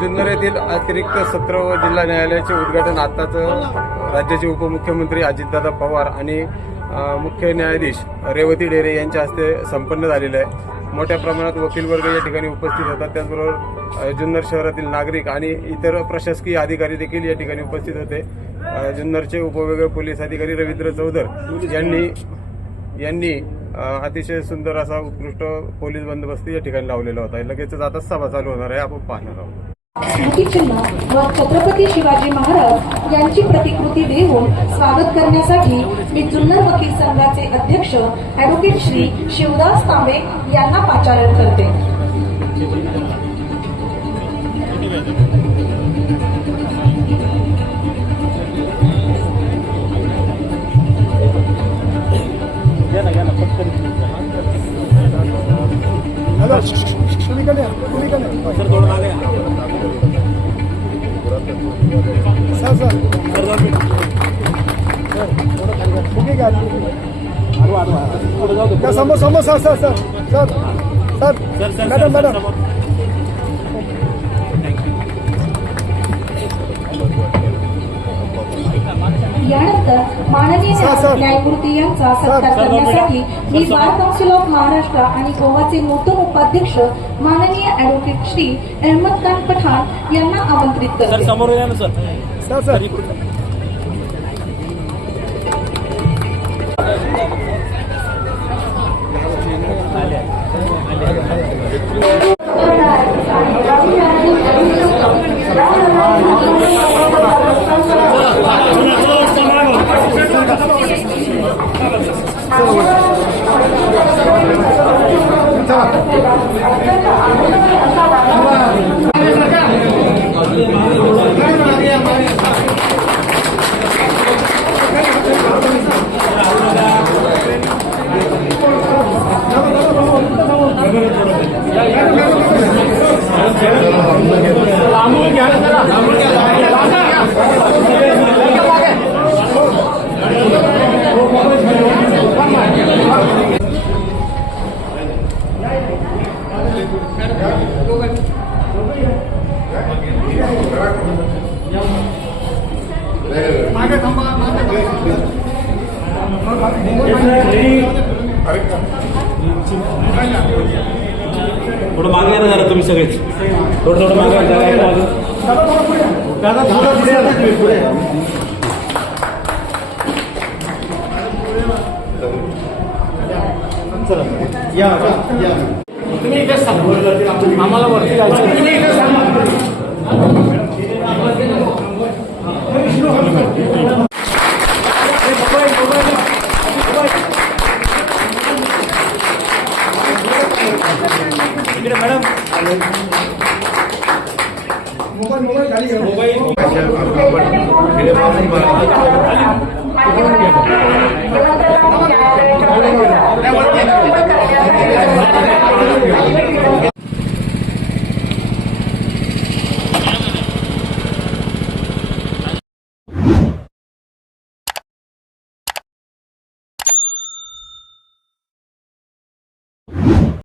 जुन्नर येथील अतिरिक्त सत्र व जिल्हा न्यायालयाचे उद्घाटन आताच राज्याचे उपमुख्यमंत्री अजितदादा पवार आणि मुख्य न्यायाधीश रेवती डेरे यांच्या हस्ते संपन्न झालेले आहे। मोठ्या प्रमाणात वकील वर्ग या ठिकाणी उपस्थित होता। त्याचबरोबर जुन्नर शहरातील नागरिक आणि इतर प्रशासकीय अधिकारी देखील या ठिकाणी उपस्थित होते। जुन्नरचे उपविभागीय पोलीस अधिकारी रवींद्र चौधर यांनी अतिशय सुंदर असा उत्कृष्ट पोलीस बंदोबस्त या ठिकाणी लावलेला होता। लगेचच आता सभा चालू होणार आहे, आपण पाहणार आहोत। स्मृतिचिन्ह व छत्रपती शिवाजी महाराज यांची प्रतिकृती देऊन स्वागत करण्यासाठी मी जुन्नर वकील संघाचे अध्यक्ष ॲडव्होकेट श्री शिवदास तांबे यांना पाचारण करते। समोर सर मॅडम यानंतर माननीय न्यायमूर्ती यांचा सत्कार करण्यासाठी मी बार काउन्सिल ऑफ महाराष्ट्र आणि गोवाचे नूतन उपाध्यक्ष माननीय ॲडव्होकेट श्री अहमद खान पठाण यांना आमंत्रित करते। समोर या ना सर थोडं मागे ना जरा तुम्ही सगळेच थोडं मागे तुम्ही इथेच सांगा, आम्हाला वरती जायचं तुम्ही इथेच सांगा।